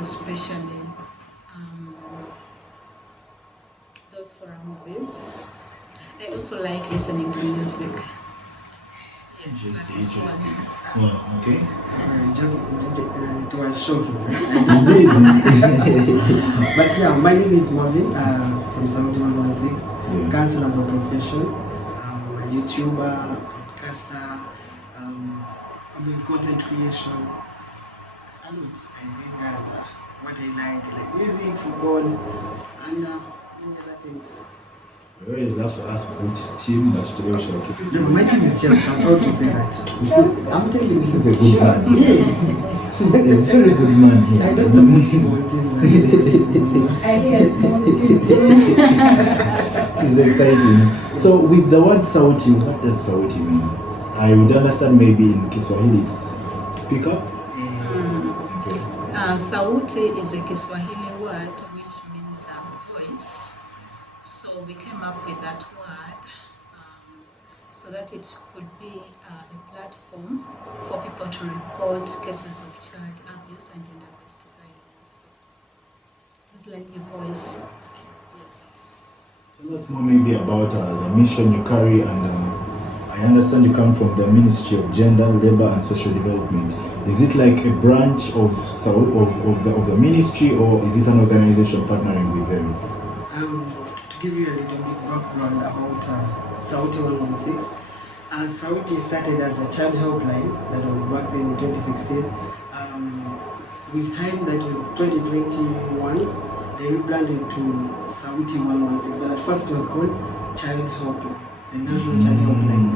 especially those horror movies. I also like listening to music. Yes, that is Interesting. one. Yeah, okay. It was shocking. Indeed. But yeah, my name is Marvin from Sauti 116, Yeah. counselor by profession, a YouTuber, podcaster, I'm in content creation. A lot. I think what I like music, football, and many other things. We always have to ask which team, but today we shall keep it. No, my team is Chelsea. I'm proud to say that. I'm telling you, This is a good man. Yes. This is a very good man here. I don't support small teams. I hear small tunes. It's exciting. So with the word Sauti, what does Sauti mean? I would understand maybe in Kiswahili it's speak up. Okay. Sauti is a Kiswahili word which means voice. So we came up with that word so that it could be a platform for people to report cases of child abuse and gender-based violence. It's like a voice. Yes. Tell us more maybe about the mission you carry, and I understand you come from the Ministry of Gender, Labor and Social Development. Is it like a branch of the ministry, or is it an organization partnering with them? To give you a little bit background about Sauti 116, Sauti started as a child helpline that was back then in 2016. With time, that was 2021, they rebranded to Sauti 116, but at first it was called Child Helpline, the National Child Helpline.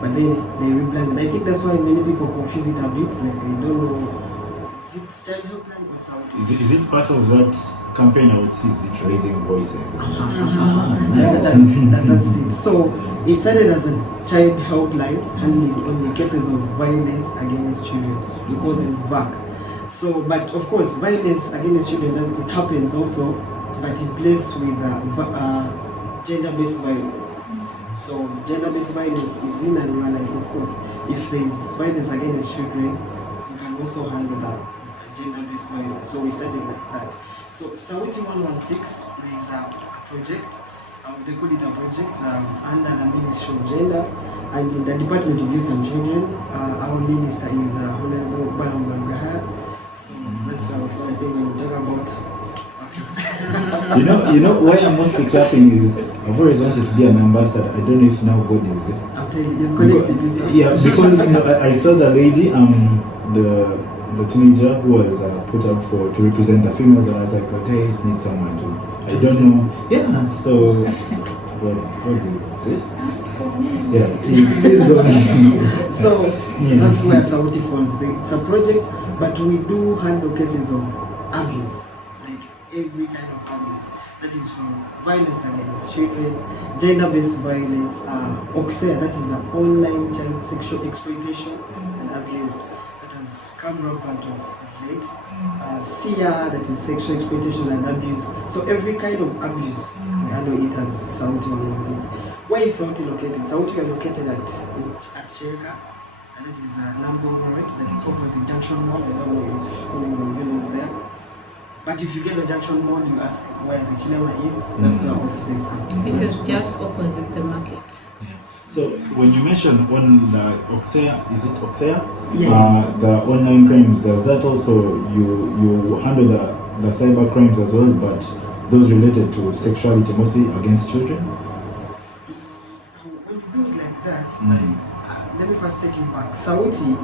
But then they rebranded. I think that's why many people confuse it a bit, like they don't know, is it Child Helpline or Sauti? Is it part of that campaign? I would see, is it raising voices? That's it. So it started as a child helpline handling only cases of violence against children. We call them VAC. So, but of course, violence against children, it happens also, but in place with gender-based violence. So gender-based violence is in and around, like, of course, if there is violence against children, you can also handle that gender-based violence. So we started like that. So Sauti 116 is a project, they call it a project under the Ministry of Gender and in the Department of Youth and Children. Our minister is Honorable Balam. So that's why I think when we talk about. You know why I'm mostly clapping is I've always wanted to be an ambassador. I don't know if now God is there. I'm telling you, it's connected. Yeah, because I saw the lady, the teenager who was put up to represent the females, and I was like, okay, I need someone to. I don't know. Yeah, so God is it? Yeah, please go on. So that's where Sauti falls. It's a project, but we do handle cases of abuse, like every kind of abuse. That is from violence against children, gender-based violence, OXEA, that is the online child sexual exploitation and abuse that has come rampant of late. SIA, that is sexual exploitation and abuse. So every kind of abuse, we handle it as Sauti 116. Where is Sauti located? Sauti we are located at Cherika, and that is Lambong Road, that is opposite Junction Mall. I don't know if anyone is there. But if you get the Junction Mall, you ask where the cinema is, that's where our offices are. It is just opposite the market. Yeah. So when you mention on the OXEA, is it OXEA? Yeah. The online crimes, does that also you handle the cyber crimes as well, but those related to sexuality mostly against children? When you do it like that, let me first take you back. Sauti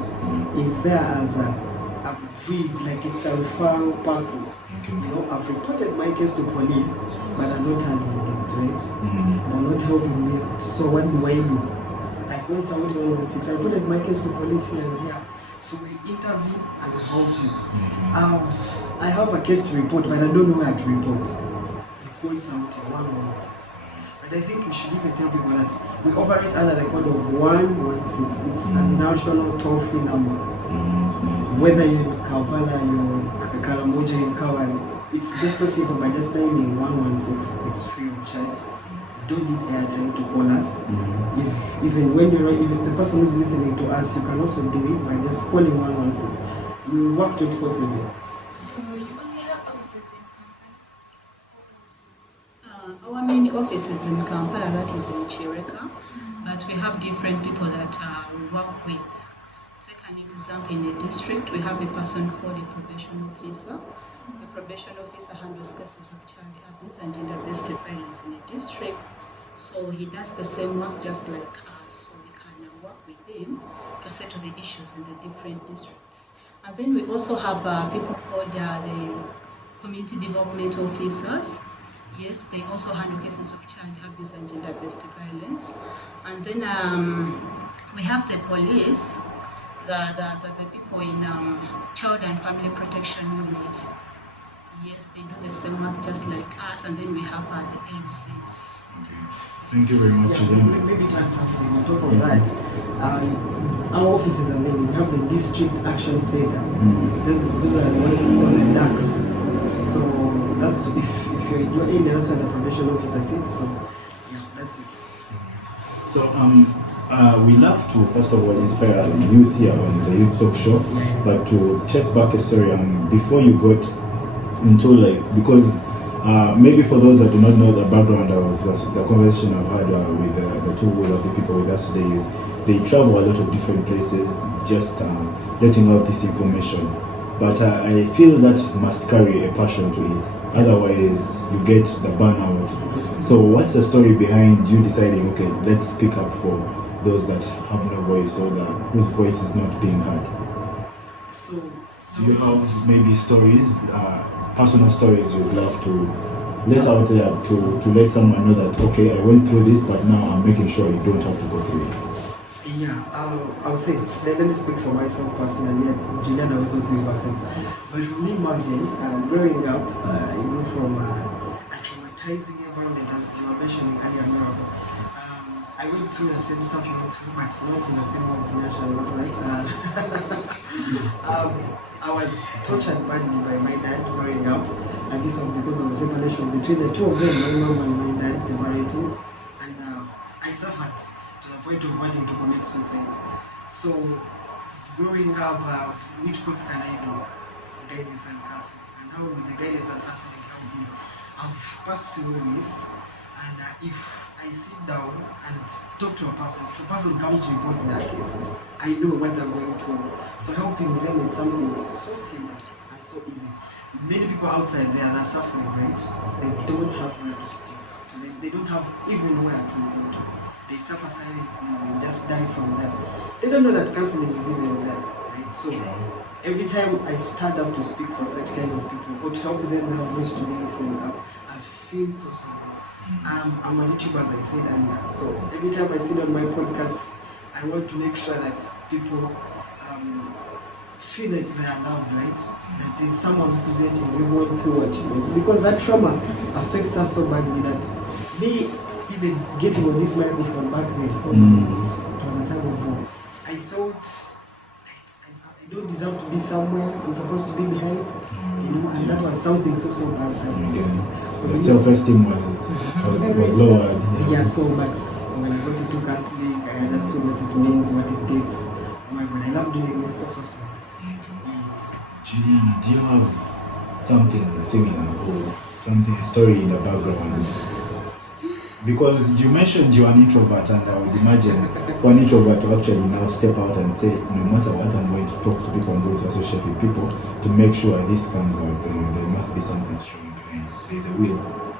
is there as a breed, like it's a referral pathway. Okay. You know, I've reported my case to police, but I'm not handling it, right? They're not helping me out. So what do? I called Sauti 116. I reported my case to police here and here. So we intervene and help you. I have a case to report, but I don't know where to report. You call Sauti 116. But I think we should even tell people that we operate under the code of 116. It's a national toll-free number. Whether you're in Kampala, you're in Karamoja, in Kawale, it's just so simple. By just dialing 116, it's free of charge. You don't need airtime to call us. Even when even the person who's listening to us, you can also do it by just calling 116. We will work 24/7. So you only Our main office is in Kampala, that is in Chireka, but we have different people that we work with. Take an example, in a district, we have a person called a probation officer. The probation officer handles cases of child abuse and gender-based violence in a district. So he does the same work just like us, so we can work with him to settle the issues in the different districts. And then we also have people called the community development officers. Yes, they also handle cases of child abuse and gender-based violence. And then we have the police, the people in child and family protection unit. Yes, they do the same work just like us. And then we have the LCs. Okay. Thank you very much, Yeah, Juliana. maybe to add something on top of that, our offices are mainly, we have the district action center. Those are the ones we call the DACs. So that's if you're in your area, that's where the probation officer sits. So yeah, that's it. So we love to first of all inspire youth here on the Youth Talk Show, but to take back a story before you got into because maybe for those that do not know the background of the conversation I've had with the two lovely people with us today is they travel a lot of different places just letting out this information. But I feel that must carry a passion to it. Otherwise, you get the burnout. So what's the story behind you deciding, okay, let's speak up for those that have no voice or whose voice is not being heard? So Do you have maybe stories, personal stories you'd love to let out there to let someone know that, okay, I went through this, but now I'm making sure you don't have to go through it? Yeah, I'll say this. Let me speak for myself personally. Juliana also speak for herself. But for me, Marvin, growing up, I grew from a traumatizing environment, as you were mentioning earlier, Miracle. I went through the same stuff you went through, but not in the same way of financial, not right. I was tortured badly by my dad growing up, and this was because of the separation between the two of them, my mom and my dad separating, and I suffered to the point of wanting to commit suicide. So, growing up, which course can I do? Guidance and counseling. And how will the guidance and counseling help me? I've passed through this, and if I sit down and talk to a person, if a person comes to report their case, I know what they're going through. So helping them is something so simple and so easy. Many people outside there that are suffering, right? They don't have where to speak. They don't have even where to go to. They suffer silently and just die from there. They don't know that counseling is even there, right? So every time I stand up to speak for such kind of people, or to help them have voice to be listening up, I feel so sorry. I'm a YouTuber, as I said earlier. So every time I sit on my podcast, I want to make sure that people feel that they are loved, right? That there's someone representing you going through what you went through. Because that trauma affects us so badly that me even getting on this microphone back then, it was a time of war. I thought I don't deserve to be somewhere. I'm supposed to be behind, and that was something so bad. So the self-esteem was lower. Yeah, so but when I got into counseling, I understood what it means, what it takes. Oh my God, I love doing this so much. Juliana, do you have something similar or something, a story in the background? Because you mentioned you're an introvert, and I would imagine for an introvert to actually now step out and say, no matter what, I'm going to talk to people, I'm going to associate with people to make sure this comes out, then there must be something strong behind. There's a will.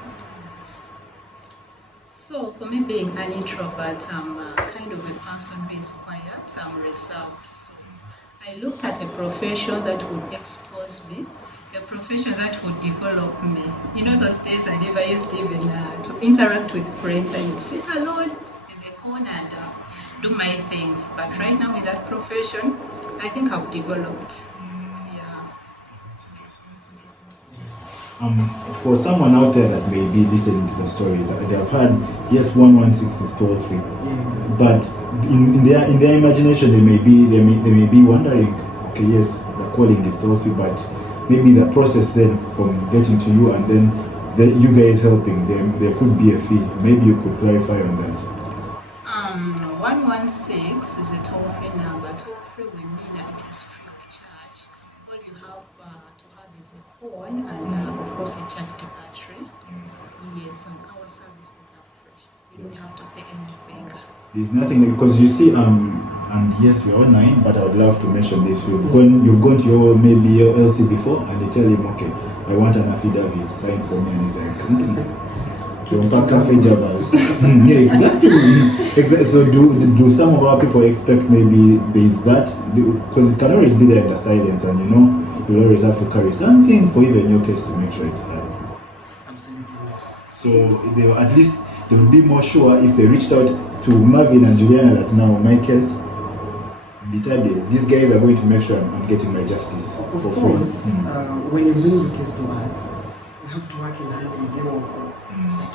So for me, being an introvert, I'm kind of a person who is quiet, I'm reserved. So I looked at a profession that would expose me, a profession that would develop me. You know, those days I never used even to interact with friends. I would sit alone in the corner and do my things. But right now with that profession, I think I've developed. For someone out there that may be listening to the stories, they have heard, yes, 116 is toll free, but in their imagination they may be wondering, okay, yes, the calling is toll free, but maybe the process then from getting to you and then you guys helping them, there could be a fee. Maybe you could clarify on that. 116 is a toll free number. Toll free will mean that it is free of charge. All you have to have is a phone and course, a charged battery. Yes, and our services are free. You don't have to pay anything. There's nothing because you see, and yes, we're online, but I would love to mention this. You've gone to your maybe your LC before, and they tell him, okay, I want an affidavit signed for me, and he's like, so cafe Javas. Yeah, exactly. So do some of our people expect maybe there's that, because it can always be there in the silence, and you'll always have to carry something for even your case to make sure it's done. Absolutely. So at least they would be more sure if they reached out to Marvin and Juliana that now my case, these guys are going to make sure I'm getting my justice. Of course, when you bring your case to us, we have to work in hand with them also.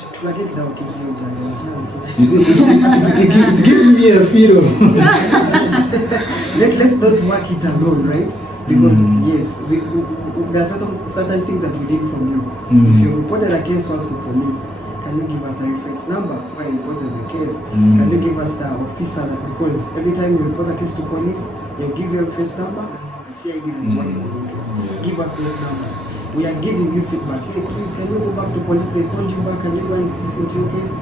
To get our case in you see, it gives me a feel of let's not work it alone, right? Because yes, there are certain things that we need from you. If you reported a case to us to police, can you give us a reference number why you reported the case? Can you give us the officer because every time you report a case to police, they'll give you a reference number and the CID is working on your case. Give us those numbers. We are giving you feedback. Hey, please, can you go back to police? They called you back. Can you go and listen to your case?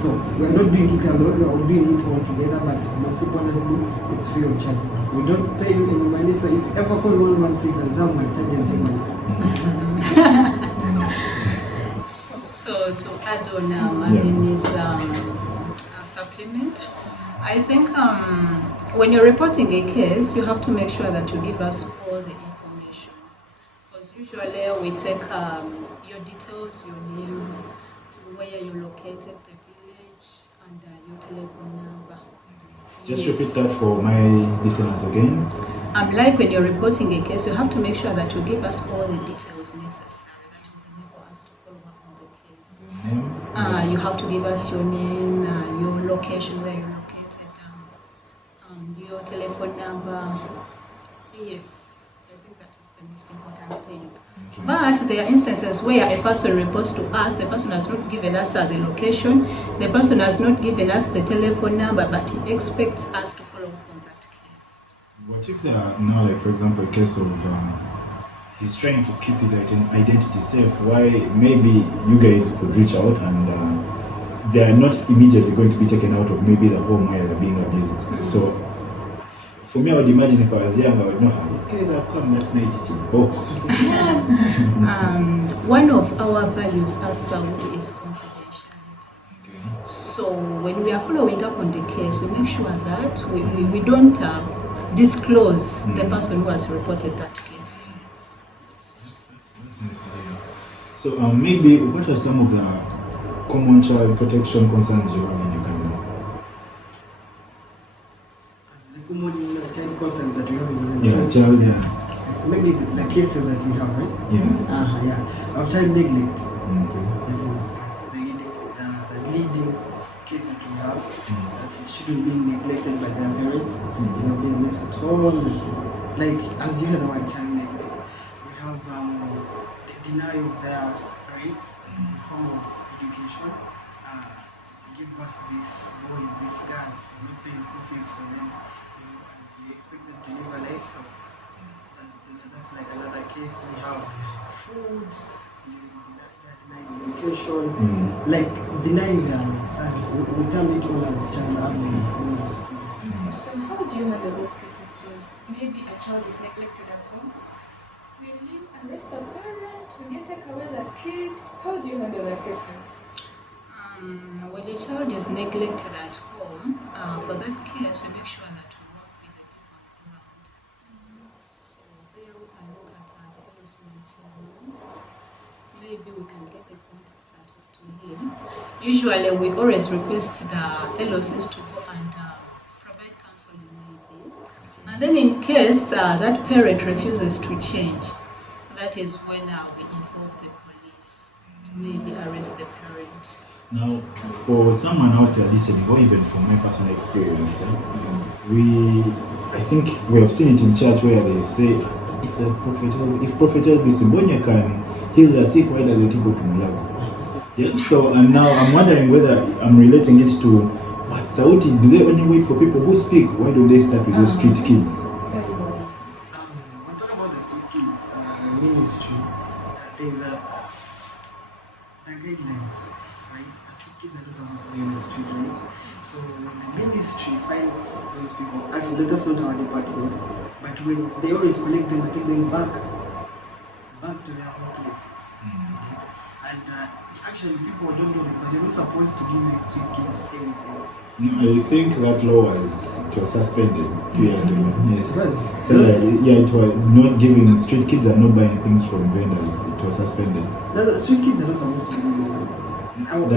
So we are not doing it alone. We are doing it all together. But most importantly, it's free of charge. We don't pay you any money. So if you ever call 116 and someone charges you money. So to add on, Marvin is a supplement. I think when you're reporting a case, you have to make sure that you give us all the information. Because usually we take your details, your name, where you're located, the village, and your telephone number. Just repeat that for my listeners again. Like when you're reporting a case, you have to make sure that you give us all the details necessary that will enable us to follow up on the case. You have to give us your name, your location, where you're located, your telephone number. Yes, I think that is the most important thing. But there are instances where a person reports to us, the person has not given us the location, the person has not given us the telephone number, but he expects us to follow up on that case. What if there are now, like for example, a case of he's trying to keep his identity safe? Why maybe you guys could reach out and they are not immediately going to be taken out of maybe the home where they're being abused. So for me, I would imagine if I was young, I would know how these guys have come that night to book. One of our values as Sauti is confidentiality. So when we are following up on the case, we make sure that we don't disclose the person who has reported that case. That's nice to hear. So maybe what are some of the common child protection concerns you have in your country? The common child concerns that we have in the country. Child, Maybe the cases that we have, right? Of child neglect. That is the leading case that we have. That it shouldn't be neglected by their parents. Being left at home. Like as you heard about child neglect, we have the denial of their rights in the form of education. Give us this boy, this girl, you're not paying school fees for them, and you expect them to live a life. So that's like another case. We have food, denying education, like denying their rights, and we term it all as child abuse. So how do you handle those cases? Because maybe a child is neglected at home. We leave and arrest the parent, we get take away that kid. How do you handle that cases? When the child is neglected at home, for that case, we make sure that we work with the people around. So there we can look at the LOC children. Maybe we can get the contacts out to him. Usually, we always request the LOCs to go and provide counseling, maybe. And then, in case that parent refuses to change, that is when we involve the police to maybe arrest the parent. Now, for someone out there listening, or even from my personal experience, I think we have seen it in church where they say, if Prophet Elvis Mbonya can heal the sick, why does it go to Mulago? Yeah. So, and now I'm wondering whether I'm relating it to, but Sauti, do they only wait for people who speak? Why don't they start with those street kids? When talking about the street kids ministry, there's the guidelines, right? Street kids are not supposed to be on the street, right? So when the ministry finds those people, actually that's not our department, but when they always collect them and take them back to their own places, right? And actually people don't know this, but you're not supposed to give these street kids anything. I think that law was suspended 2 years ago. Yes. Right. So yeah, it was not giving street kids are not buying things from vendors. It was suspended. No, street kids are not supposed to be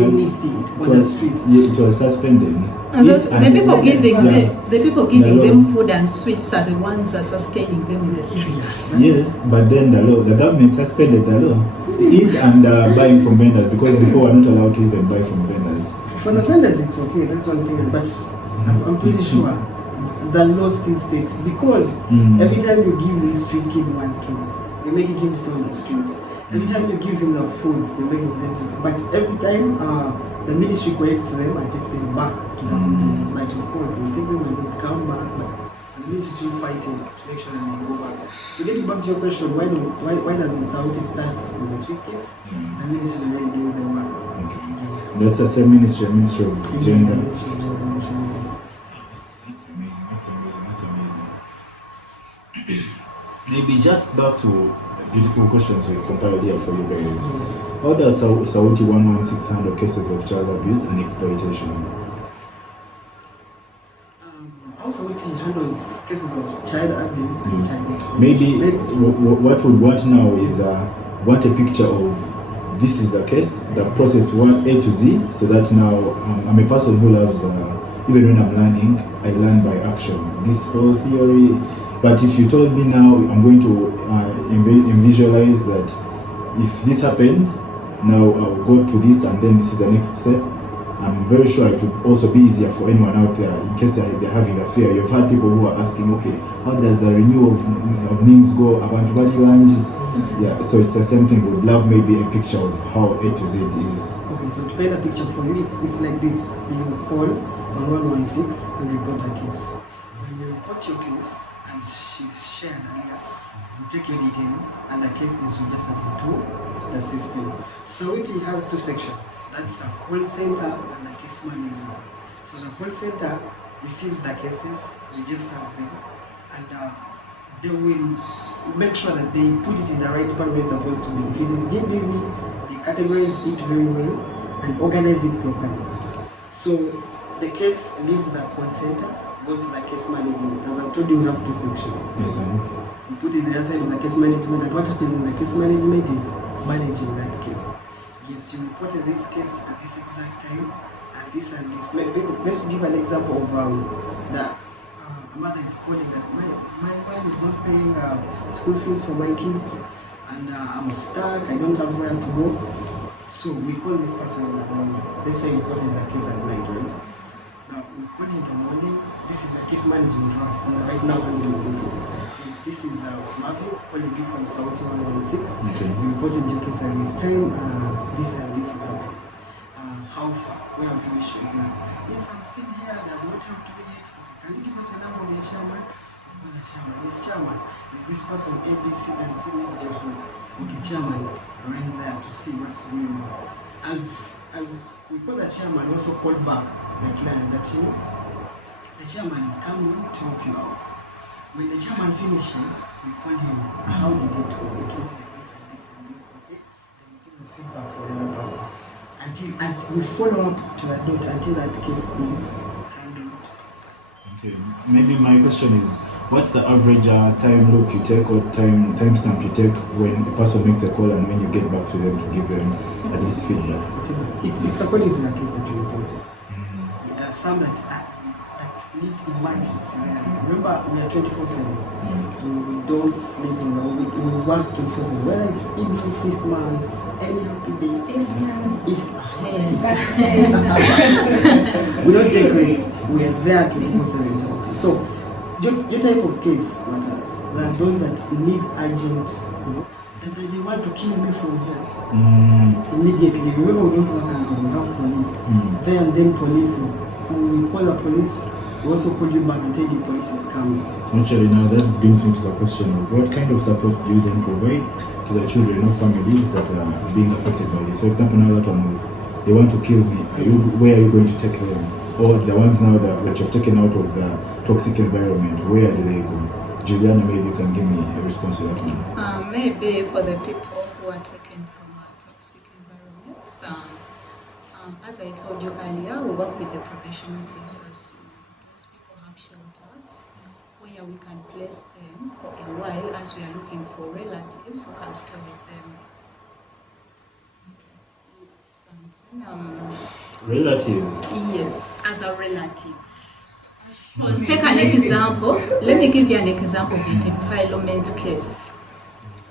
anything on the street. Yeah, it was suspended. And the people giving The law. them food and sweets are the ones that are sustaining them in the streets. Yes, but then the government suspended the law. Eat and buying from vendors, because before we're not allowed to even buy from vendors. For the vendors, it's okay. That's one thing. But I'm pretty sure the law still states, because every time you give this street kid 1 kid, you're making him stay on the street. Every time you give him the food, you're making them to stay. But every time the ministry collects them and takes them back to their own places. But of course, they take them and they come back. But so the ministry is fighting to make sure that they go back. So getting back to your question, why doesn't Sauti start with the street kids? The ministry is already doing the work. That's the same ministry of gender. That's amazing. Maybe just back to beautiful questions we compiled here for you guys. How does Sauti 116 handle cases of child abuse and exploitation? How Sauti handles cases of child abuse and child exploitation? Maybe what we want now is want a picture of this is the case, the process A to Z, so that now I'm a person who loves, even when I'm learning, I learn by action. This whole theory. But if you told me now, I'm going to visualize that if this happened, now I'll go to this and then this is the next step. I'm very sure it would also be easier for anyone out there in case they're having a fear. You've had people who are asking, okay, how does the renewal of names go? Yeah, so it's the same thing. We'd love maybe a picture of how A to Z is. Okay, so to paint a picture for you, it's like this. You call on 116 and report a case. When you report your case, as she's shared earlier, you take your details and the case is registered into the system. So it has 2 sections. That's the call center and the case management. So the call center receives the cases, registers them, and they will make sure that they put it in the right department it's supposed to be. If it is GBV, they categorize it very well and organize it properly. So the case leaves the call center, goes to the case management. As I've told you, we have 2 sections. Yes, You put it the other side of the case management, and what happens in the case management is managing that case. Yes, you reported this case at this exact time, and this and this. Let's give an example of the mother is calling that my wife is not paying school fees for my kids, and I'm stuck, I don't have where to go. So we call this person in the morning. Let's say you reported the case at night, right? Now we call in the morning. This is a case management run, and right now I'm doing the case. Yes, this is Marvin calling you from Sauti 116. Okay. We reported your case at this time. This and this is happening. How far? Where have you reached right now? Yes, I'm still here. There's no time to yet. Okay, can you give us a number of your chairman? Oh, the chairman. Yes, chairman. This person A, B, C, and C needs your help. Okay, chairman runs there to see what's going on. As we call the chairman, we also call back the client that the chairman is coming to help you out. When the chairman finishes, we call him. How did it go? It went like this and this and this. Okay, then we give the feedback to the other person and we follow up to that note until that case is handled. Okay, maybe my question is, what's the average time loop you take or timestamp you take when a person makes a call and when you get back to them to give them at least feedback? It's according to the case that you reported. There are some that need emergency. Remember, we are 24/7. We don't sleep in the week. We work 24/7. Whether it's Eid, Christmas, any happy day, Easter. We don't take rest. We are there 24/7 to help you. So, your type of case matters. There are those that need urgent, that they want to kill me from here immediately. Remember, we don't work alone. We have police. There and then police is, we call the police, We also call you back and tell you police is coming. Actually, now that brings me to the question of what kind of support do you then provide to the children or families that are being affected by this? For example, now that one move, they want to kill me. Where are you going to take them? Or the ones now that you've taken out of the toxic environment, where do they go? Juliana, maybe you can give me a response to that one. Maybe for the people who are taken from toxic environments, as I told you earlier, we work with the probation officers. Most people have shelters where we can place them for a while as we are looking for relatives who can stay with them. It's Relatives? yes, other relatives. Let's take an example. Let me give you an example of a defilement case.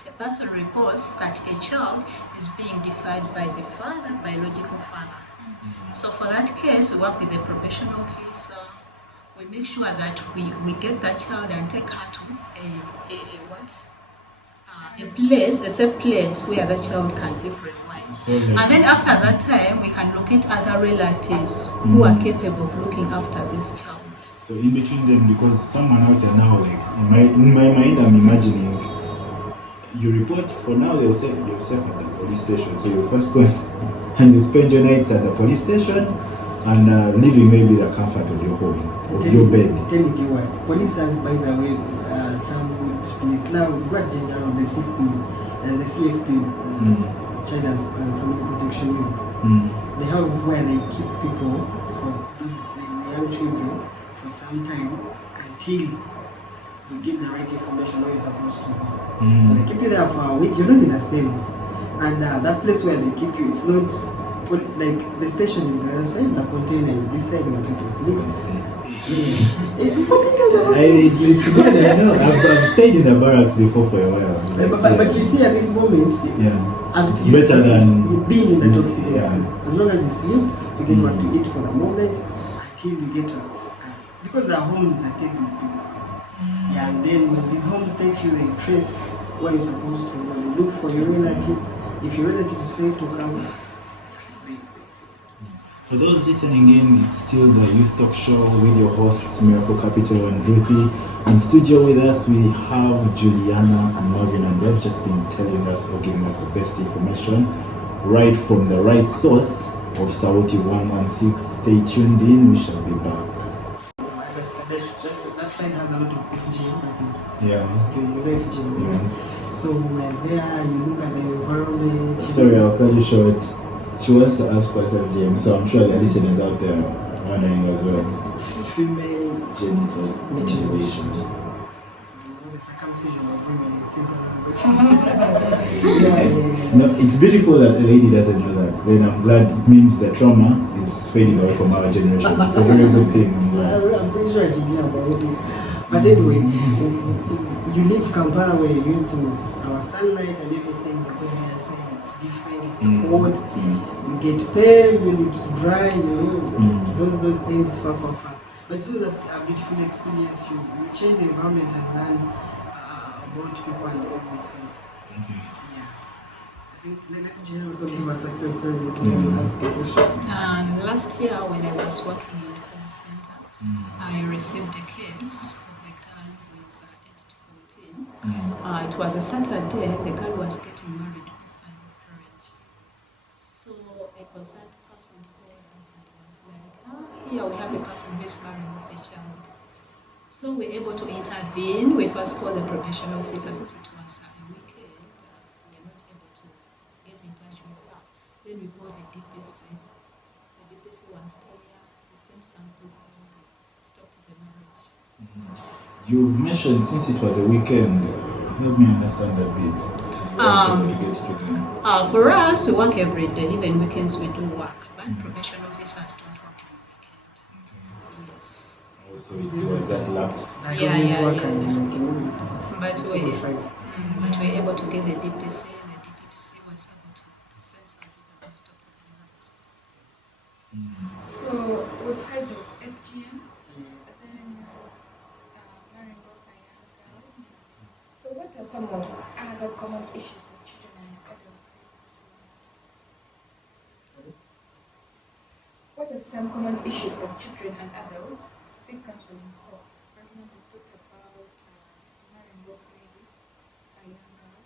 A person reports that a child is being defied by the father, biological father. So for that case, we work with the probation officer. We make sure that we get that child and take her to a safe place where the child can live for a while. And then after that time, we can locate other relatives who are capable of looking after this child. So in between them, because someone out there now, like in my mind, I'm imagining you report for now. They'll say you're safe at the police station, so you first go and you spend your nights at the police station and leaving maybe the comfort of your home, of your bed. Telling you what, police has, by the way, some good police. Now we've got general the CFP, Child and Family Protection Unit. They have where they keep people for those young children for some time until you get the right information where you're supposed to go. So they keep you there for a week. You're not in a sense, and that place where they keep you, it's not like the station is the other side, the container is this side where people sleep. It's good. I know. I've stayed in the barracks before for a while. But you see, at this moment, as it's better than being in the toxic environment. As long as you sleep, you get what to eat for the moment until you get to because there are homes that take these people. And then when these homes take you, they trace where you're supposed to go. They look for your relatives. If your relatives fail to come, for those listening in, it's still the Youth Talk Show with your hosts, Miracle Capital and Ruthie. In studio with us, we have Juliana and Marvin, and they've just been telling us or giving us the best information right from the right source of Sauti 116. Stay tuned in, we shall be back. That side has a lot of FGM, that is. Yeah. You know FGM. Yeah. So when there, you look at the environment. Sorry, I'll cut you short. She wants to ask for FGM, so I'm sure the listeners out there are wondering as well. Female genital mutilation. The circumcision of women in simple language. No, it's beautiful that a lady doesn't know that. Then I'm glad it means the trauma is fading away from our generation. It's a very good thing. I'm pretty sure she knew about it. But anyway, you leave Kampala where you used to our sunlight and everything, but when they are saying it's different, it's hot, you get pale when it's dry, you know, those things far. But so that a beautiful experience, you change the environment and learn about people and everything. Yeah. I think let Jen also give a success story to ask the question. And last year when I was working in the home center, I received a case of a girl who was aged 14. It was a Saturday, the girl was getting married off by her parents. So a concerned person called us and was like, here we have a person who is marrying off a child. So we're able to intervene. We first called the probation officer since it was a weekend. We were not able to get in touch with her. Then we called the DPC. The DPC was there. They sent some people. They stopped the marriage. You've mentioned since it was a weekend. Help me understand a bit. For us, we work every day. Even weekends we do work. But probation officers don't work on the weekend. Yes. So it was that lapse. Yeah. But we're able to get the DPC. The DPC was able to send some people and stop the marriage. So we've heard of FGM, but then marrying off a young girl. So what are some of other common issues with children and adults? What are some common issues with children and adults seek counseling for. For example, we've talked about marrying off maybe a younger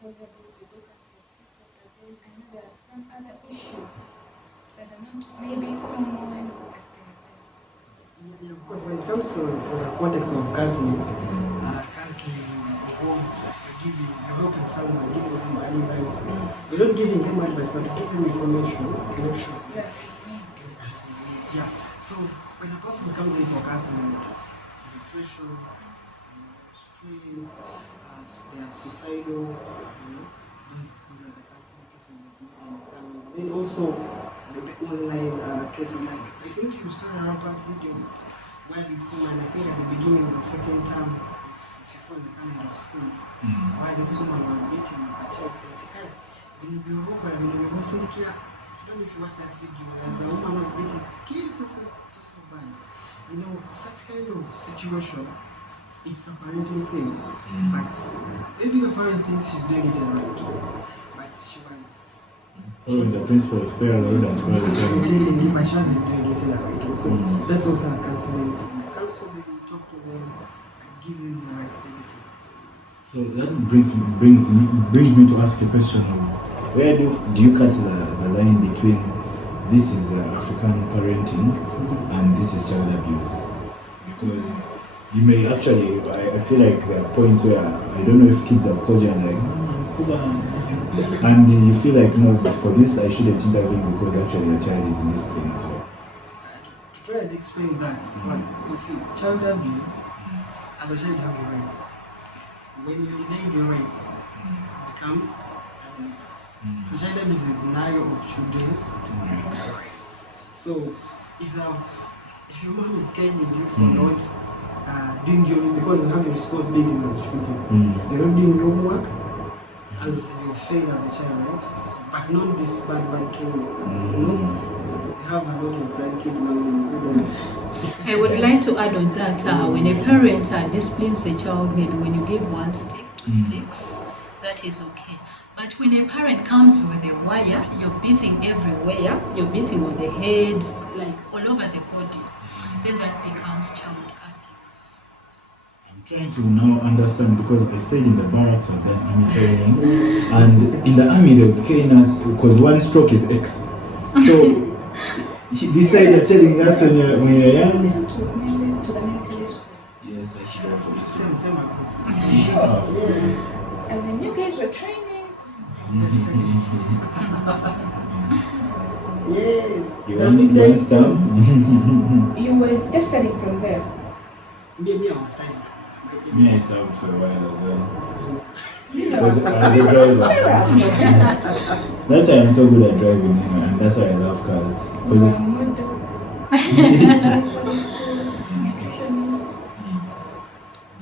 child abuse, we do counsel people, but then I know there are some other issues that are not maybe common at Yeah, of course, when it comes to the context of counseling, counseling involves you're helping someone, giving them advice. You're not giving them advice, but giving them information. that Yeah. So when a person comes in for counseling, it's depression, stress, they are suicidal, these are the counseling cases that need in the family. Then also the online cases, like I think you saw a rampant video where this woman, I think at the beginning of the second term, if you follow the calendar of schools, why this woman was beating a child. I don't know if you watch that video. There's a woman was beating kids. It's so bad. Such kind of situation, it's a parenting thing. But maybe the parent thinks she's doing it in the right way. But she was following the principle of spare the rod and spoil the child. telling you, but she wasn't doing it in the right way. So that's also a counseling thing. Counsel them, talk to them, and give them the right medicine. So that brings me to ask a question of where do you cut the line between this is African parenting and this is child abuse? Because you may actually, I feel like there are points where I don't know if kids have called you and like, and you feel like, for this I shouldn't intervene because actually a child is in this pain as well. To try and explain that, you see, child abuse, as a child you have your rights. When you deny your rights, it becomes abuse. So child abuse is the denial of children's rights. So if your mom is caring you for not doing because you have a responsibility as children, you're not doing your homework as you fail as a child, right? So, but not this bad caring. We have a lot of bad kids nowadays who don't. I would like to add on that when a parent disciplines a child, maybe when you give 1 stick, 2 sticks, that is okay. But when a parent comes with a wire, you're beating everywhere, you're beating on the head, like all over the body, then that becomes child abuse. I'm trying to now understand because I stayed in the barracks and then army training, and in the army they would cane us because 1 stroke is X. So this side they're telling us when you're young. maybe to the military school. Yes, I should have Same as As in, you guys were training or something. You want some? You were just studying from there. Me, I was studying. Me, I served for a while as well. Because I was a driver. That's why I'm so good at driving, and that's why I love cars. Because I am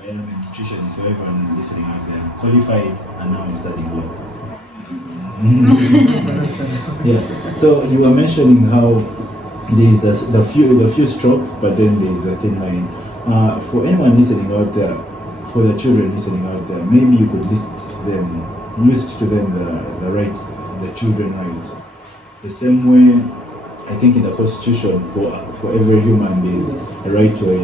a nutritionist, so everyone listening out there, I'm qualified, and now I'm studying law. Yeah. So you were mentioning how there's the few strokes, but then there's the thin line. For anyone listening out there, for the children listening out there, maybe you could list to them the rights, the children rights. The same way, I think in the Constitution, for every human there is a right to a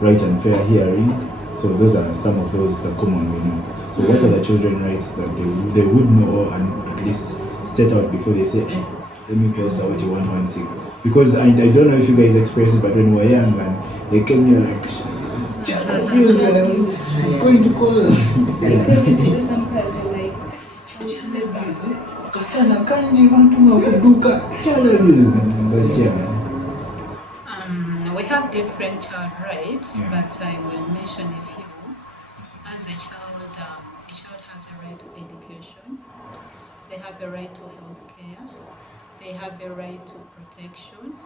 right and fair hearing. So those are some of those the common we know. So what are the children rights that they would know, and at least state out before they say, let me call Sauti 116? Because I don't know if you guys experienced it, but when we were young and they came here like, it's child abuse, I'm going to call them. They tell you to do some cars, you're like, this is child labor. Kasana kanji wantuma kuduka child abuse. But yeah. We have different child rights, but I will mention a few. As a child has a right to education. They have a right to health care. They have a right to protection.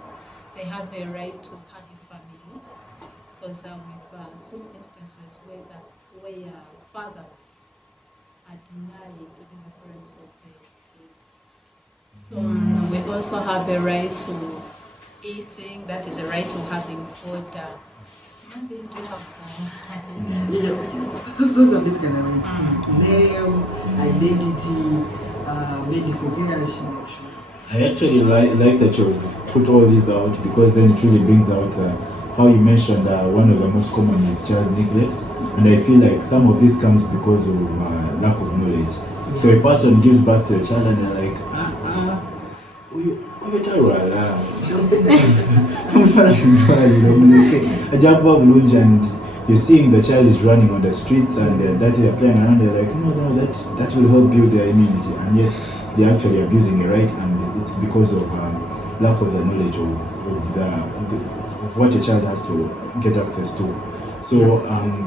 They have a right to have a family. Because we've seen instances where fathers are denied to be the parents of their kids. So we also have a right to eating, that is a right to having food. Those are these kind of rights. Name, identity, medical care. I actually like that you've put all these out, because then it really brings out how you mentioned one of the most common is child neglect, and I feel like some of this comes because of lack of knowledge. So a person gives birth to a child and they're like, and you're seeing the child is running on the streets and that they're playing around, they're like, no, that will help build their immunity, and yet they're actually abusing it, right? And it's because of lack of the knowledge of what a child has to get access to. So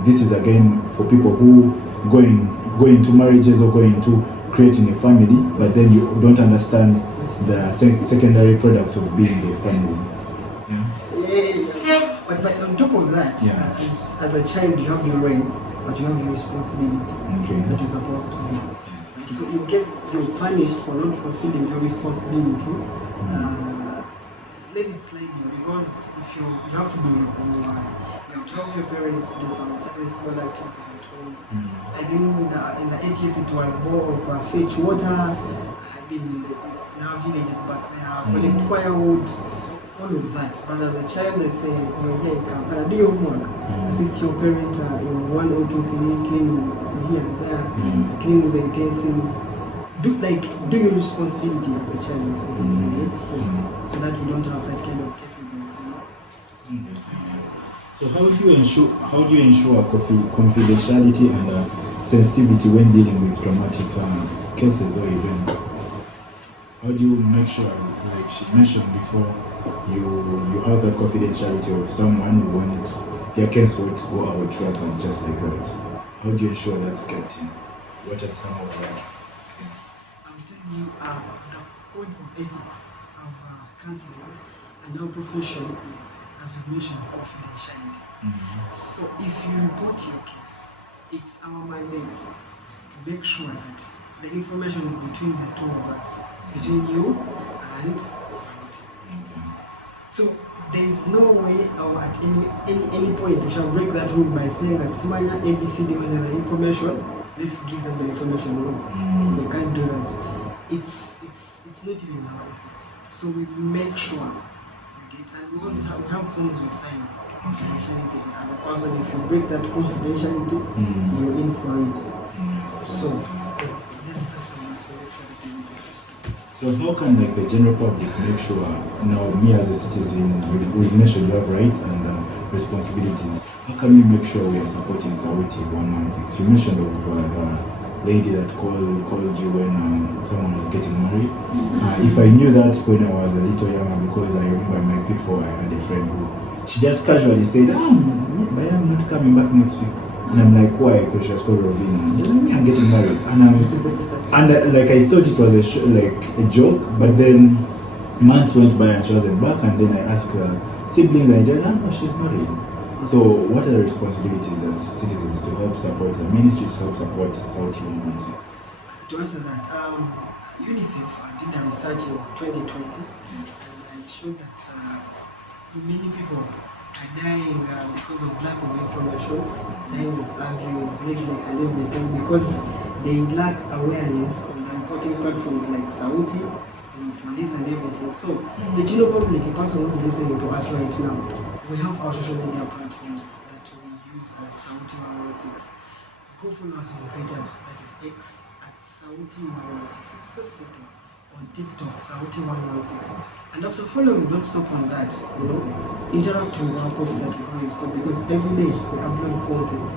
this is again for people who going into marriages or going into creating a family, but then you don't understand the secondary product of being a family. Yeah. But on top of that, as a child you have your rights, but you have your responsibilities that you're supposed to do. So in case you're punished for not fulfilling your responsibility, let it slide in, because if you have to do your homework, you have to help your parents do some certain small activities at home. I think in the 80s it was more of fetch water. I've been in our villages back there, collect firewood, all of that. But as a child, they say, we're here in Kampala, do your homework, assist your parent in one or two things, cleaning here and there, cleaning the utensils. Do your responsibility as a child, right? So that we don't have such kind of cases of So how do you ensure confidentiality and sensitivity when dealing with traumatic cases or events? How do you make sure, like she mentioned before, you have that confidentiality of someone who wants their case to go out track and just like that? How do you ensure that's kept in? What are some of the the code of ethics of counseling and our profession is, as you mentioned, confidentiality. So if you report your case, it's our mandate to make sure that the information is between the two of us. It's between you and Sauti. So there is no way or at any point we shall break that rule by saying that Simanya ABCD has the information, let's give them the information. No, we can't do that. It's not even our ethics. So we make sure we get, and we always have forms we sign confidentiality. As a person, if you break that confidentiality, you're in for it. So that's the make sure that you do. So how can the general public make sure, now me as a citizen, we mentioned you have rights and responsibilities. How can we make sure we are supporting Sauti 116? You mentioned of lady that called you when someone was getting married. If I knew that when I was a little younger, because I remember my before I had a friend who she just casually said, I'm not coming back next week. And I'm like, why? Because she was called Rovina. I'm getting married. And like I thought it was a joke, but then months went by and she wasn't back, and then I asked her siblings and I told her, no, she's married. So what are the responsibilities as citizens to help support the ministry, to help support Sauti 116? To answer that, UNICEF did a research in 2020 and showed that many people are dying because of lack of information, dying of abuse, neglect and everything, because they lack awareness on the reporting platforms like Sauti, police and everything. So the general public, a person who's listening to us right now, we have our social media platforms that we use as Sauti 116. Go follow us on Twitter, that is X, at Sauti 116. It's so simple. On TikTok, Sauti 116. And after following, don't stop on that. Interact with our posts that we always put, because every day we upload content.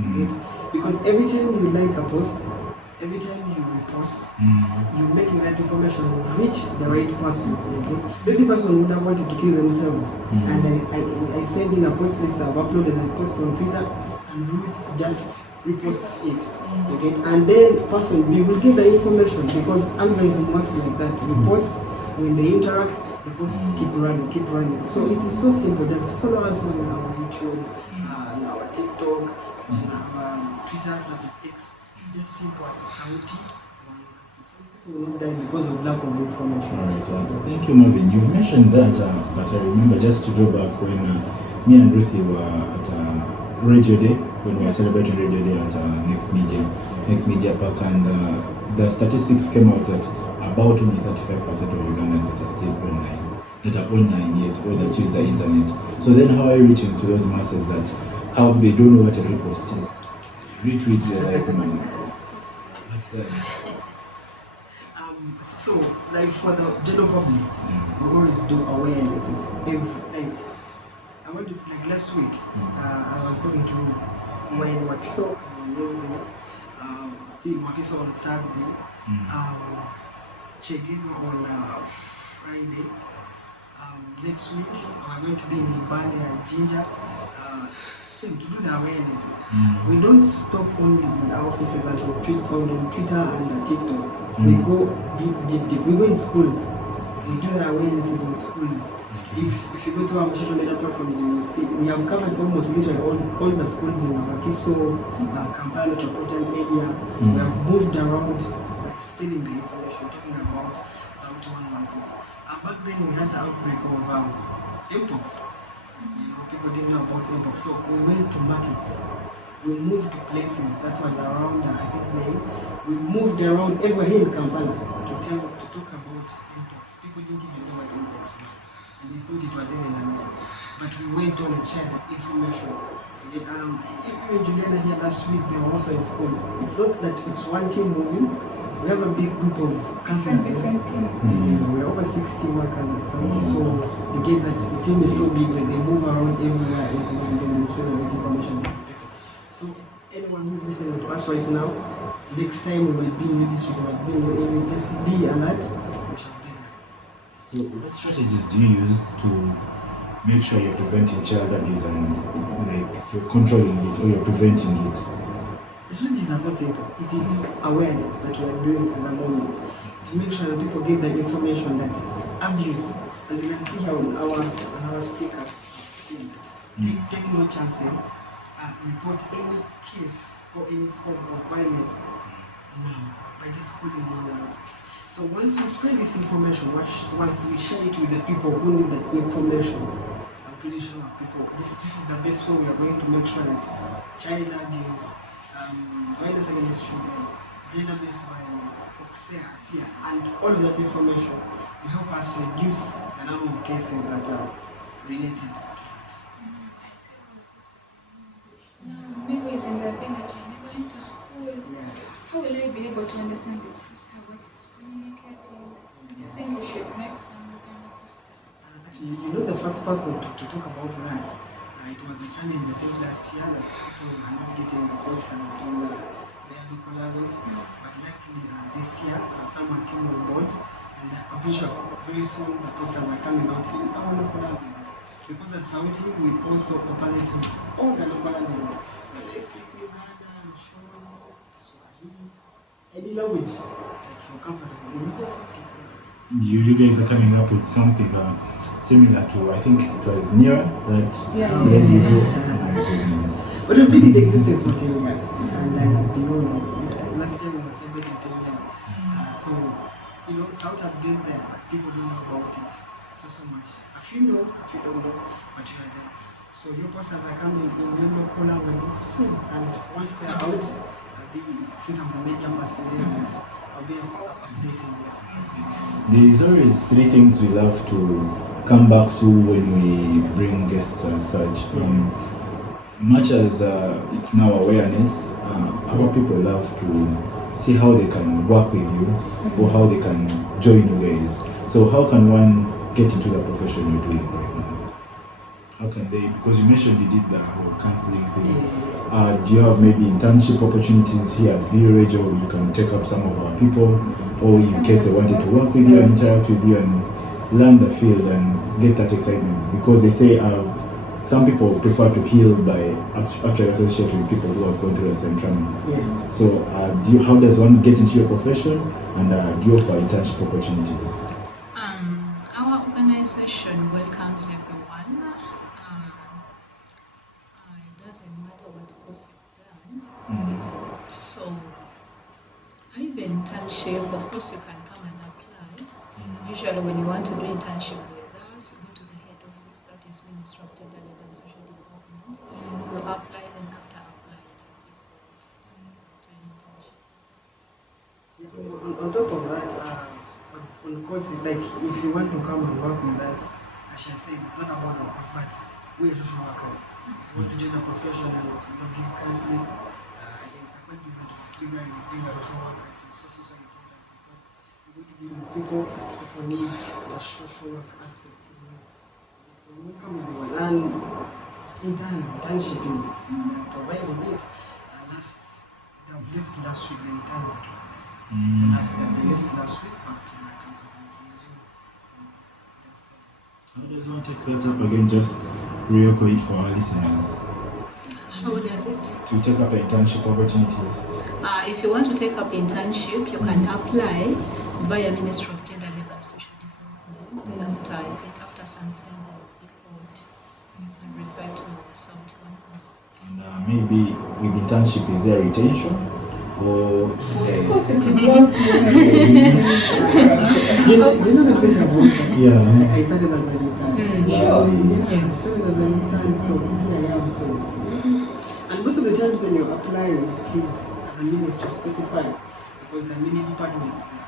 Right? Because every time you like a post, every time you repost, you're making that information reach the right person. Okay? Maybe person would have wanted to kill themselves, and I send in a post list, I've uploaded a post on Twitter, and Ruth just reposts it. Okay? And then person B will get the information, because algorithm works like that. You post, when they interact, the posts keep running. So it is so simple. Just follow us on our YouTube, on our TikTok, on our Twitter, that is X. It's just simple. Sauti 116. Some people will not die because of lack of information. Alright. Thank you, Marvin. You've mentioned that, but I remember, just to draw back, when me and Ruthie were at Radio Day, when we were celebrating Radio Day at Next Media Park, and the statistics came out that about only 35% of Ugandans are still online. that are online yet or that use the internet. So then how are you reaching to those masses that how they don't know what a repost is? Retweet like man. What's that? So like for the general public, we always do awarenesses. If like I went to like last week, I was talking to when Wakiso on Wednesday, still Wakiso on Thursday, Chegema on Friday. Next week we're going to be in Bali and Ginger. Same to do the awarenesses. We don't stop only in our offices and on Twitter and TikTok. We go deep. We go in schools. We do the awarenesses in schools. If you go through our social media platforms, you will see we have covered almost literally all the schools in Wakiso, Kampala metropolitan area. We have moved around, like spreading the information, talking about Sauti 116. Back then we had the outbreak of mpox. People didn't know about mpox, so we went to markets. We moved to places that was around, I think May. We moved around everywhere here in Kampala to talk about mpox. People didn't even know what mpox was, and they thought it was even a name. But we went on and shared the information. Even Juliana here last week, they were also in schools. It's not that it's one team moving. We have a big group of counselors. Different teams. We're over 60 workers at Sauti, so you get that the team is so big that they move around everywhere and then they spread the information. So anyone who's listening to us right now, next time we might be in your district, we might be in your area, just be alert. We shall be there. So what strategies do you use to make sure you're preventing child abuse and like you're controlling it or you're preventing it? The strategies are so simple. It is awareness that we are doing at the moment to make sure that people get the information that abuse, as you can see here on our sticker, take no chances, report any case or any form of violence now by just calling 116. So once we spread this information, once we share it with the people who need the information, I'm pretty sure people, this is the best way we are going to make sure that child abuse, violence against children, gender-based violence, ASEA, and all of that information will help us reduce the number of cases that are related to that. Maybe it's in the village, I never went to school. Yeah. How will I be able to understand this poster, what it's communicating? Do you think we should make some kind of posters? Actually, you know the first person to talk about that, it was a challenge I think last year that people are not getting the posters in their local language. But luckily this year someone came on board, and I'm pretty sure very soon the posters are coming out in our local languages. Because at Sauti we also operate in all the local languages. Whether you speak Uganda, Shona, Swahili, any language that you're comfortable in, you just have to call us. You guys are coming up with something similar to, I think it was nearer that let me go. Oh my goodness. But we've been in existence for 10 years, and then beyond, like last year we were celebrating 10 years. So, you know, South has been there, but people don't know about it so much. A few know, a few don't know, but you are there. So your posters are coming in your local languages soon, and once they're out, since I'm the media person, I'll be updating them. There's always three things we love to come back to when we bring guests as such. Much as it's now awareness, our people love to see how they can work with you or how they can join you guys. So how can one get into the profession you're doing right now? How can they, because you mentioned you did the whole counseling thing, do you have maybe internship opportunities here at Village, or you can take up some of our people, or in case they wanted to work with you and interact with you and learn the field and get that excitement? Because they say some people prefer to heal by actually associating with people who have gone through the same trauma. Yeah. So how does one get into your profession, and do you offer internship opportunities? Our organization welcomes everyone. It doesn't matter what course you've done. So, even internship, of course, you can come and apply. Usually, when you want to do internship with us, you go to the head office, that is Ministry of Gender, Labor and Social Development. You apply, then after applying, you'll be called to an internship with us. On top of that, on on courses, like if you want to come and work with us, as I said, it's not about the course, but we are social workers. If you want to join the profession and give counseling, I think the quite different to this bigger is being a social worker. It is so important because you're going to deal with people who need the social work aspect. So we come with you and internship is providing it. They've left last week, the interns they left last week, but the campus is resumed their studies. How does one take that up again? Just re-echo it for our listeners. How does it? To take up internship opportunities. If you want to take up internship, you can apply via Ministry of Gender, Labour and Social Development. Then after some time, they will be called. You can refer to Sauti 116. And maybe with internship, is there retention? Or Of course, it could work. You know the question about that? Yeah. I started as an intern. Sure. I started as an intern, so here I am. So, and most of the times when you apply, please, the ministry specify, because there are many departments there.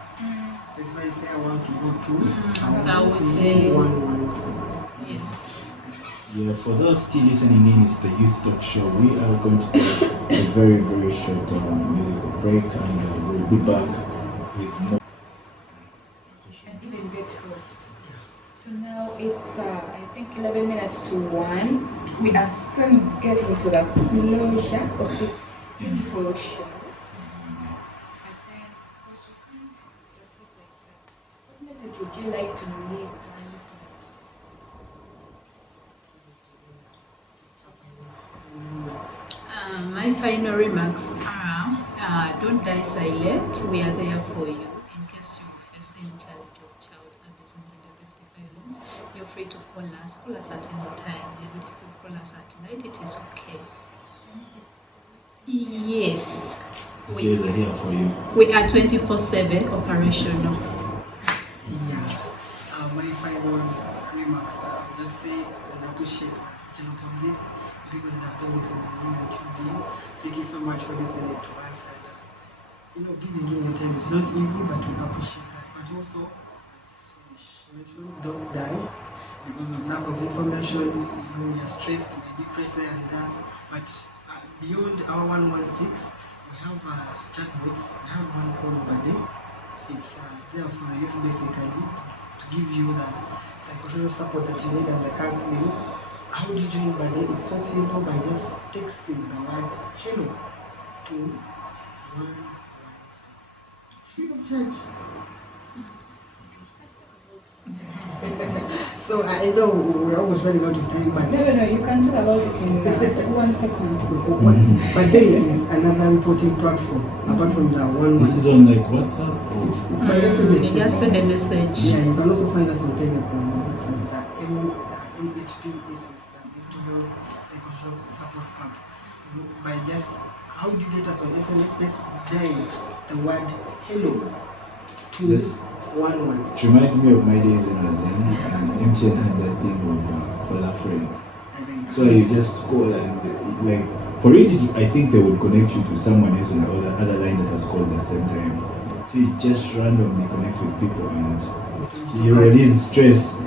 Specify, say I want to go to Sauti 116. Yes. Yeah, for those still listening in, it's the Youth Talk Show. We are going to take a very, very short musical break and we'll be back with more. And even get hooked. So now it's I think 11 minutes to 1. We are soon getting to the closure of this beautiful show. But then, of course, we can't just live like that. What message would you like to leave to the listeners? My final remarks are don't die silent. We are there for you. In case you face any challenge of child abuse and gender-based violence, you're free to call us. Call us at any time. Even if you call us at night, it is okay. Yes. These days are here for you. We are 24/7 operational. Yeah. My final remarks are just say and appreciate General Public, people that have been listening in and tuned in. Thank you so much for listening to us. And, giving in time is not easy, but we appreciate that. But also, as don't die because of lack of information. We are stressed, we are depressed and that. But beyond our 116, we have chatbots. We have one called Bade. It's there for the youth basically to give you the psychosocial support that you need and the counseling. How do you join Bade? It's so simple by just texting the word hello to 116. Free of charge. So I know we're almost running out of time, but No, you can talk about it in 1 second. Bade is another reporting platform apart from the one. This is on like WhatsApp? Or? It's by SMS. You just send a message. Yeah, you can also find us on Telegram as the MHPSS, the Mental Health Psychosocial Support Hub. By just, how do you get us on SMS? Just dial the word hello to Yes. 116. It reminds me of my days when I was young and MTN had that thing of call a friend. I think. So you just call and like for it, I think they would connect you to someone else on the other line that has called at the same time. So you just randomly connect with people and you release stress.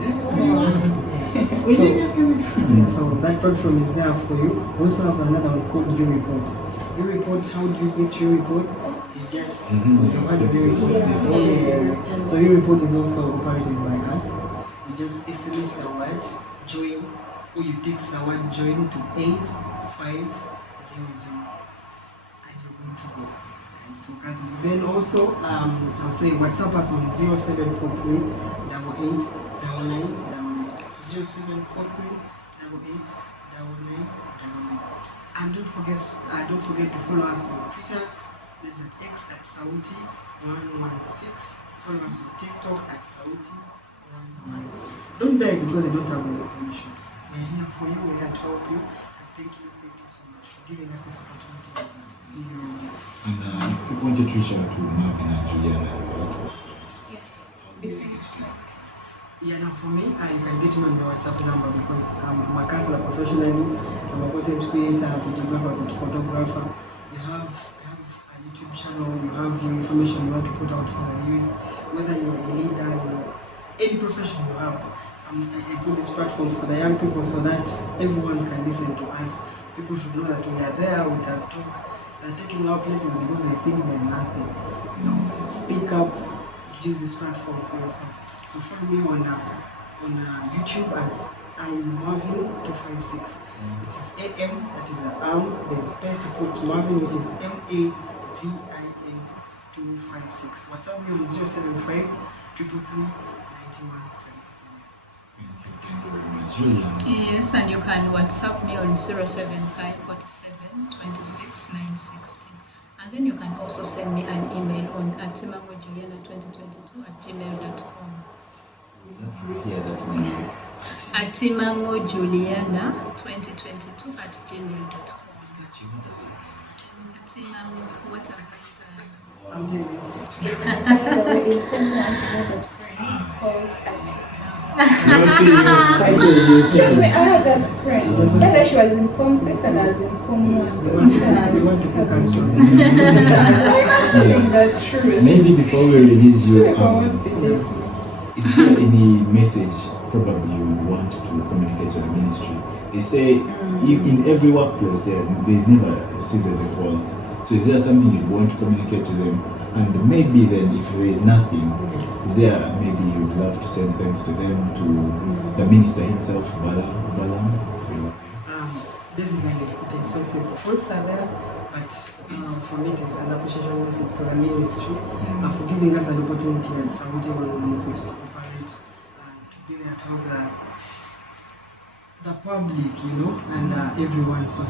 So that platform is there for you. We also have another one called your report. Your report, how do you get your report? You just you've had your report before. Yes. So your report is also operated by us. You just SMS the word join or you text the word join to 8500 and you're going to go. And focus. Then also I'll say WhatsApp us on 0743 88 99 0743 88 99. And don't forget to follow us on Twitter. There's an X at Sauti 116. Follow us on TikTok at Sauti 116. Don't die because you don't have the information. We're here for you, we're here to help you. And thank you so much for giving us this opportunity as a video. And if people want to reach out to Marvin and Juliana, what was Yeah, now for me, you can get me on my WhatsApp number because I'm a counselor professionally. I'm a content creator, a videographer, a photographer. You have a YouTube channel, you have your information you want to put out for the youth. Whether you're a leader, you're any profession you have. I put this platform for the young people so that everyone can listen to us. People should know that we are there, we can talk. They're taking our places because they think we are nothing. You know, speak up, use this platform for yourself. So follow me on YouTube as I'm Marvin 256. It is AM, that is the then space you put Marvin, which is MAVIN 256. WhatsApp me on 075 333 9177. Thank you very much, Julian. Yes, and you can WhatsApp me on 075 47 26 960. And then you can also send me an email on atimangojuliana2022@gmail.com. We'd love to hear that name. atimangojuliana2022@gmail.com. Atimango, what have I I'm telling you. By the way, inform one another friend called Ati. Trust me, I had that friend. Whether she was in Form 6 and I was in Form 1. We want to pick us strong. I'm not telling the truth. Maybe before we release you, People won't believe me. is there any message probably you would want to communicate to the ministry? They say in every workplace there's never a scissors at fault. So is there something you want to communicate to them? And maybe then if there is nothing, is there maybe you'd love to send thanks to them, to the minister himself, Balam? Basically, it is so simple. Faults are there, but for me it is an appreciation message to the ministry for giving us an opportunity as Sauti 116 to operate and to be there to help the public, you know, and everyone. So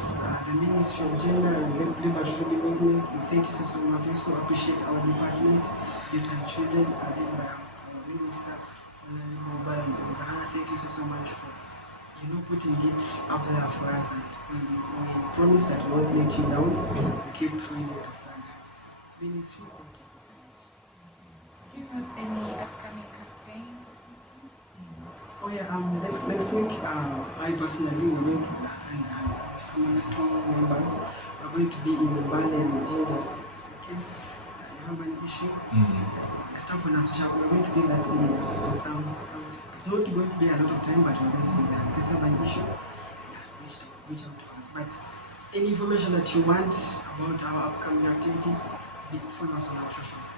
the Ministry of Gender and Liberty Development, we thank you so much. We also appreciate our department, Youth and Children, led by our Minister, Honorable Balam. Thank you so much for, you know, putting it up there for us, and we promise that we won't let you down. We keep raising the flag. So, Ministry, thank you so much. Do you have any upcoming campaigns or something? Oh yeah, next week, I personally will going to, and some other 2 members are going to be in Bali and Georgia. So in case you have an issue, tap on us. We're going to be that area. So it's not going to be a lot of time, but we're going to be there. In case you have an issue, reach out to us. But any information that you want about our upcoming activities, follow us on our socials.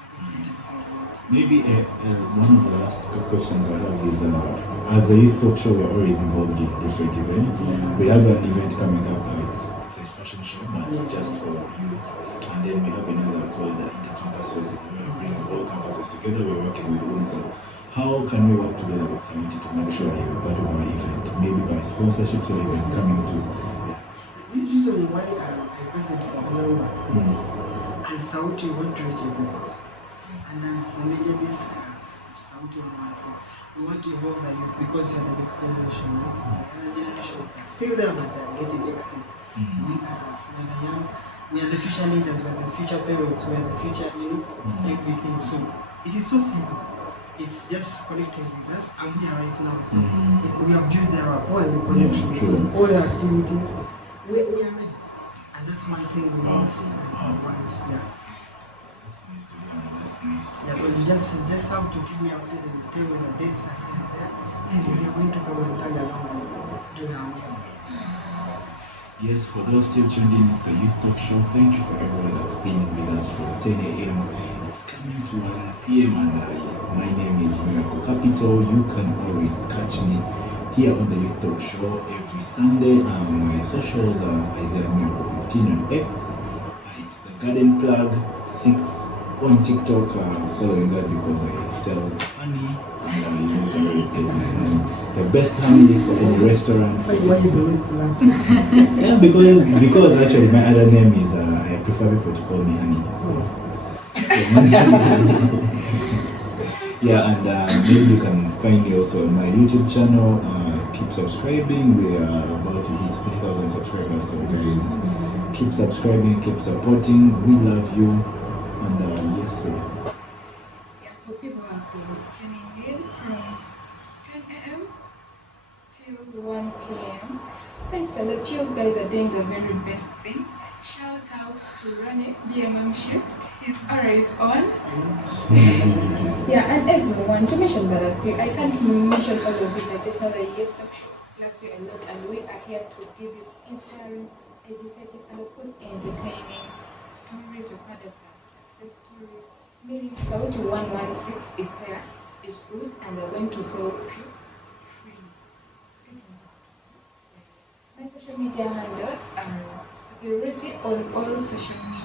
Maybe one of the last questions I have is, as the Youth Talk Show, we're always involved in different events. We have an event coming up, it's a fashion show, but it's just for youth. And then we have another called the Intercampus Festival. We're bringing all campuses together, we're working with Windsor. How can we work together with Sauti to make sure you're part of our event? Maybe by sponsorships or even coming to... The reason why I requested for a number is, as Sauti, we want to reach every person. And as the media disc, Sauti 116, we want to evolve the youth because you're the next generation, right? The other generations are still there, but they're getting extinct. We are the young, we are the future leaders, we are the future parents, we are the future, you know, everything. So it is so simple. It's just connecting with us. I'm here right now, so we have built the rapport and the connection. So all the activities, we are ready. And that's one thing we want. Yeah, so you just have to keep me updated and tell me the dates are here and there. And we are going to come and tag along and do the awareness. Yes, for those still tuned in, it's the Youth Talk Show. Thank you for everyone that's been with us for 10 a.m. It's coming to 1 p.m. and my name is Miracle Capital. You can always catch me here on the Youth Talk Show every Sunday. My socials are Isaiah Miracle 15 on X. It's the Garden Plug 6 on TikTok. Following that because I sell honey. And you can always get my honey. The best honey for any restaurant. Why you always laughing? Yeah, because actually my other name is I prefer people to call me honey. Yeah, and maybe you can find me also on my YouTube channel. Keep subscribing. We are about to hit 3,000 subscribers, so guys, keep subscribing, keep supporting. We love you, and yes, sir. Yeah, for people who have been tuning in from 10 a.m. to 1 p.m. This is Sauti 116. We'll be back next week with another episode. Until then, till 1 p.m. Thanks a lot. You guys are doing the very best things. Shout out to Rani, BMM Shift. His aura is on. Yeah, and everyone, to mention that I can't mention all of it. I just know that Youth Talk Show loves you a lot, and we are here to give you inspiring, educative, and of course entertaining stories. We've heard of that success stories. Meaning Sauti 116 is there, is good, and they're going to help you free. My social media handles are Ruthie on all social media.